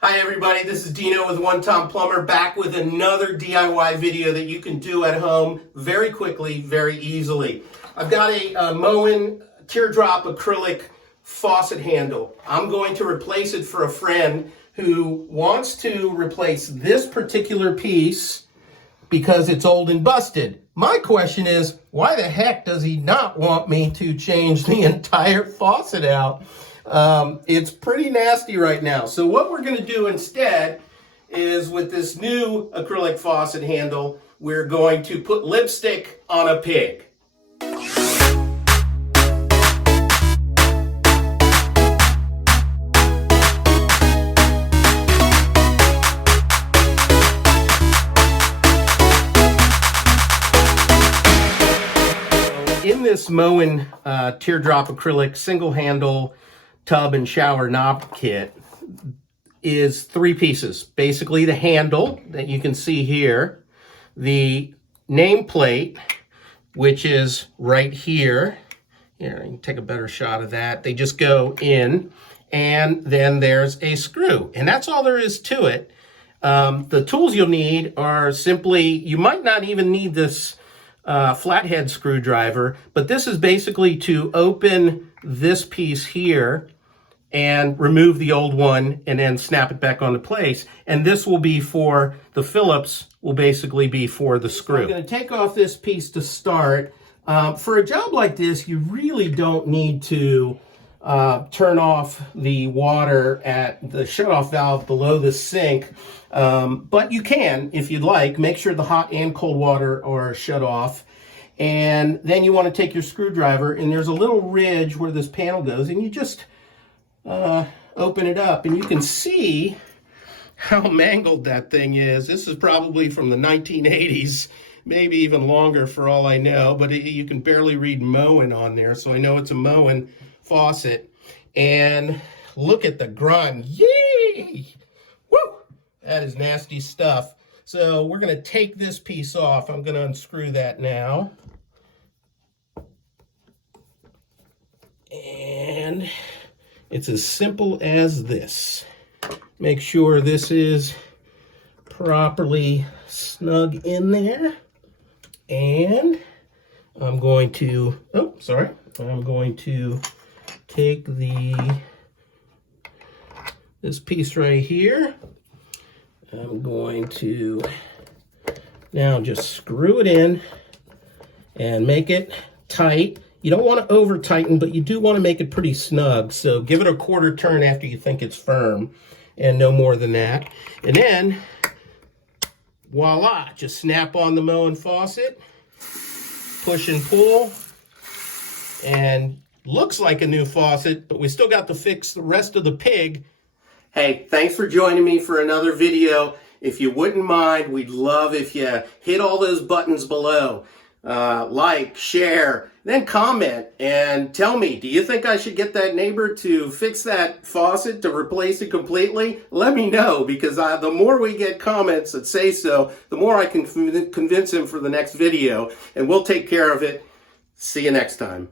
Hi everybody, this is Dino with One Tom Plumber, back with another DIY video that you can do at home very quickly, very easily. I've got a Moen teardrop acrylic faucet handle. I'm going to replace it for a friend who wants to replace this particular piece because it's old and busted. My question is, why the heck does he not want me to change the entire faucet out? It's pretty nasty right now. So what we're going to do instead is, with this new acrylic faucet handle, we're going to put lipstick on a pig. In this Moen teardrop acrylic single handle tub and shower knob kit is 3 pieces. Basically the handle that you can see here, the nameplate, which is right here. Here, you can take a better shot of that. They just go in, and then there's a screw, and that's all there is to it. The tools you'll need are simply, you might not even need this flathead screwdriver, but this is basically to open this piece here and remove the old one and then snap it back onto place. And this will be for the Phillips, will basically be for the screw. I'm going to take off this piece to start. For a job like this, you really don't need to turn off the water at the shutoff valve below the sink, but you can if you'd like. Make sure the hot and cold water are shut off. And then you want to take your screwdriver, and there's a little ridge where this panel goes, and you just open it up, and you can see how mangled that thing is. This is probably from the 1980s, maybe even longer for all I know, but you can barely read Moen on there, so I know it's a Moen faucet. And look at the grime. Yay! Woo! That is nasty stuff. So we're going to take this piece off. I'm going to unscrew that now. And it's as simple as this. Make sure this is properly snug in there. And I'm going to, I'm going to take this piece right here. I'm going to now just screw it in and make it tight. You don't want to over tighten, but you do want to make it pretty snug. So give it a quarter turn after you think it's firm, and no more than that. And then, voila, just snap on the Moen faucet, push and pull, and looks like a new faucet, but we still got to fix the rest of the pig. Hey, thanks for joining me for another video. If you wouldn't mind, we'd love if you hit all those buttons below. Like, share, then comment and tell me, do you think I should get that neighbor to fix that faucet, to replace it completely? Let me know, because the more we get comments that say so, the more I can convince him for the next video, and we'll take care of it. See you next time.